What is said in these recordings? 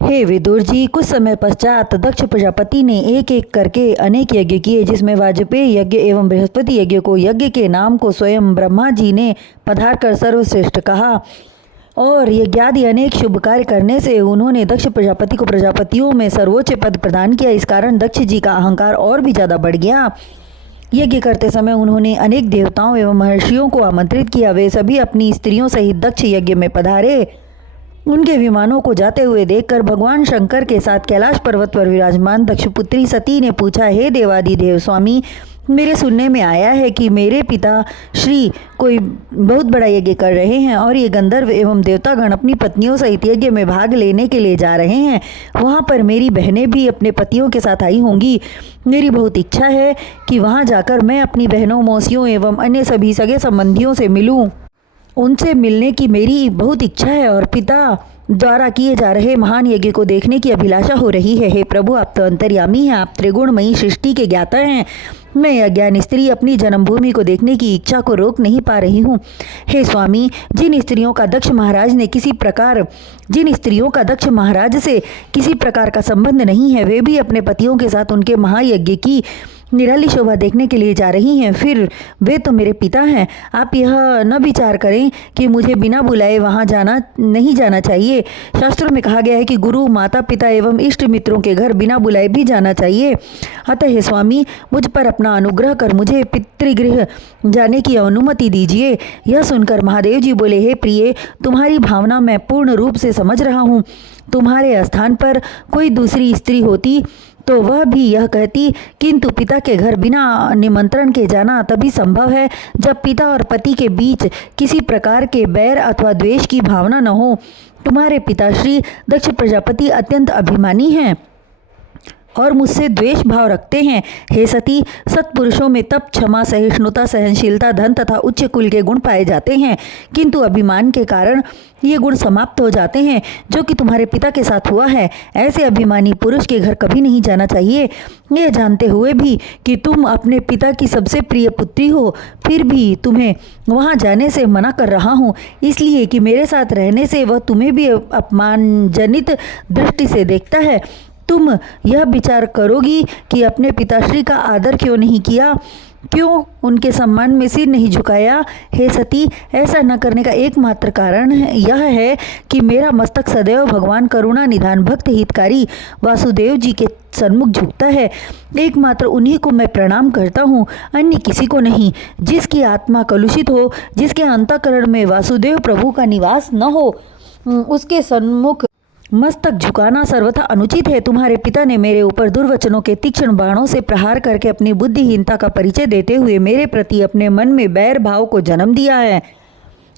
हे विदुर जी, कुछ समय पश्चात दक्ष प्रजापति ने एक एक करके अनेक यज्ञ किए, जिसमें वाजपेयी यज्ञ एवं बृहस्पति यज्ञ को यज्ञ के नाम को स्वयं ब्रह्मा जी ने पधार कर सर्वश्रेष्ठ कहा। और यज्ञादि अनेक शुभ कार्य करने से उन्होंने दक्ष प्रजापति को प्रजापतियों में सर्वोच्च पद प्रदान किया। इस कारण दक्ष जी का अहंकार और भी ज़्यादा बढ़ गया। यज्ञ करते समय उन्होंने अनेक देवताओं एवं महर्षियों को आमंत्रित किया। वे सभी अपनी स्त्रियों सहित दक्ष यज्ञ में पधारे। उनके विमानों को जाते हुए देखकर भगवान शंकर के साथ कैलाश पर्वत पर विराजमान दक्षपुत्री सती ने पूछा, हे देवादिदेव स्वामी, मेरे सुनने में आया है कि मेरे पिता श्री कोई बहुत बड़ा यज्ञ कर रहे हैं और ये गंधर्व एवं देवतागण अपनी पत्नियों सहित यज्ञ में भाग लेने के लिए जा रहे हैं। वहाँ पर मेरी बहनें भी अपने पतियों के साथ आई होंगी। मेरी बहुत इच्छा है कि वहाँ जाकर मैं अपनी बहनों, मौसियों एवं अन्य सभी सगे संबंधियों से मिलूँ। उनसे मिलने की मेरी बहुत इच्छा है और पिता द्वारा किए जा रहे महान यज्ञ को देखने की अभिलाषा हो रही है। हे प्रभु, आप तो अंतर्यामी हैं, आप त्रिगुणमयी सृष्टि के ज्ञाता हैं। मैं अज्ञानी स्त्री अपनी जन्मभूमि को देखने की इच्छा को रोक नहीं पा रही हूँ। हे स्वामी, जिन स्त्रियों का दक्ष महाराज से किसी प्रकार का संबंध नहीं है, वे भी अपने पतियों के साथ उनके महायज्ञ की निराली शोभा देखने के लिए जा रही हैं। फिर वे तो मेरे पिता हैं। आप यह न विचार करें कि मुझे बिना बुलाए वहाँ नहीं जाना चाहिए। शास्त्रों में कहा गया है कि गुरु, माता पिता एवं इष्ट मित्रों के घर बिना बुलाए भी जाना चाहिए। अतः हे स्वामी, मुझ पर अपना अनुग्रह कर मुझे पितृगृह जाने की अनुमति दीजिए। यह सुनकर महादेव जी बोले, हे प्रिय, तुम्हारी भावना मैं पूर्ण रूप से समझ रहा हूँ। तुम्हारे स्थान पर कोई दूसरी स्त्री होती तो वह भी यह कहती, किंतु पिता के घर बिना निमंत्रण के जाना तभी संभव है जब पिता और पति के बीच किसी प्रकार के बैर अथवा द्वेष की भावना न हो। तुम्हारे पिता श्री दक्ष प्रजापति अत्यंत अभिमानी हैं और मुझसे द्वेष भाव रखते हैं। हे सती, सत्पुरुषों में तप, क्षमा, सहिष्णुता, सहनशीलता, धन तथा उच्च कुल के गुण पाए जाते हैं, किंतु अभिमान के कारण ये गुण समाप्त हो जाते हैं, जो कि तुम्हारे पिता के साथ हुआ है। ऐसे अभिमानी पुरुष के घर कभी नहीं जाना चाहिए। ये जानते हुए भी कि तुम अपने पिता की सबसे प्रिय पुत्री हो, फिर भी तुम्हें वहाँ जाने से मना कर रहा हूँ, इसलिए कि मेरे साथ रहने से वह तुम्हें भी अपमानजनित दृष्टि से देखता है। तुम यह विचार करोगी कि अपने पिताश्री का आदर क्यों नहीं किया, क्यों उनके सम्मान में सिर नहीं झुकाया। हे सती, ऐसा न करने का एकमात्र कारण यह है कि मेरा मस्तक सदैव भगवान करुणा निधान भक्त हितकारी वासुदेव जी के सन्मुख झुकता है। एकमात्र उन्हीं को मैं प्रणाम करता हूँ, अन्य किसी को नहीं। जिसकी आत्मा कलुषित हो, जिसके अंतःकरण में वासुदेव प्रभु का निवास न हो, उसके सन्मुख मस्तक झुकाना सर्वथा अनुचित है। तुम्हारे पिता ने मेरे ऊपर दुर्वचनों के तीक्ष्ण बाणों से प्रहार करके अपनी बुद्धिहीनता का परिचय देते हुए मेरे प्रति अपने मन में बैर भाव को जन्म दिया है।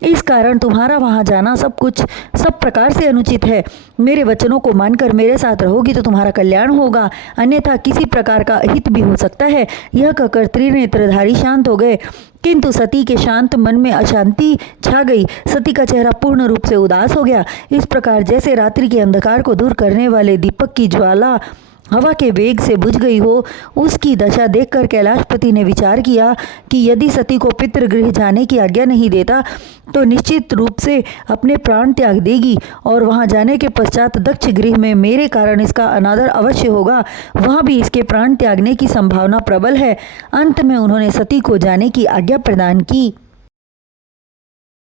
इस कारण तुम्हारा वहाँ जाना सब प्रकार से अनुचित है। मेरे वचनों को मानकर मेरे साथ रहोगी तो तुम्हारा कल्याण होगा, अन्यथा किसी प्रकार का अहित भी हो सकता है। यह कहकर त्रिनेत्रधारी शांत हो गए, किंतु सती के शांत मन में अशांति छा गई। सती का चेहरा पूर्ण रूप से उदास हो गया। इस प्रकार जैसे रात्रि के अंधकार को दूर करने वाले दीपक की ज्वाला हवा के वेग से बुझ गई हो, उसकी दशा देखकर कैलाशपति ने विचार किया कि यदि सती को पितृगृह जाने की आज्ञा नहीं देता तो निश्चित रूप से अपने प्राण त्याग देगी और वहां जाने के पश्चात दक्ष गृह में मेरे कारण इसका अनादर अवश्य होगा। वहां भी इसके प्राण त्यागने की संभावना प्रबल है। अंत में उन्होंने सती को जाने की आज्ञा प्रदान की।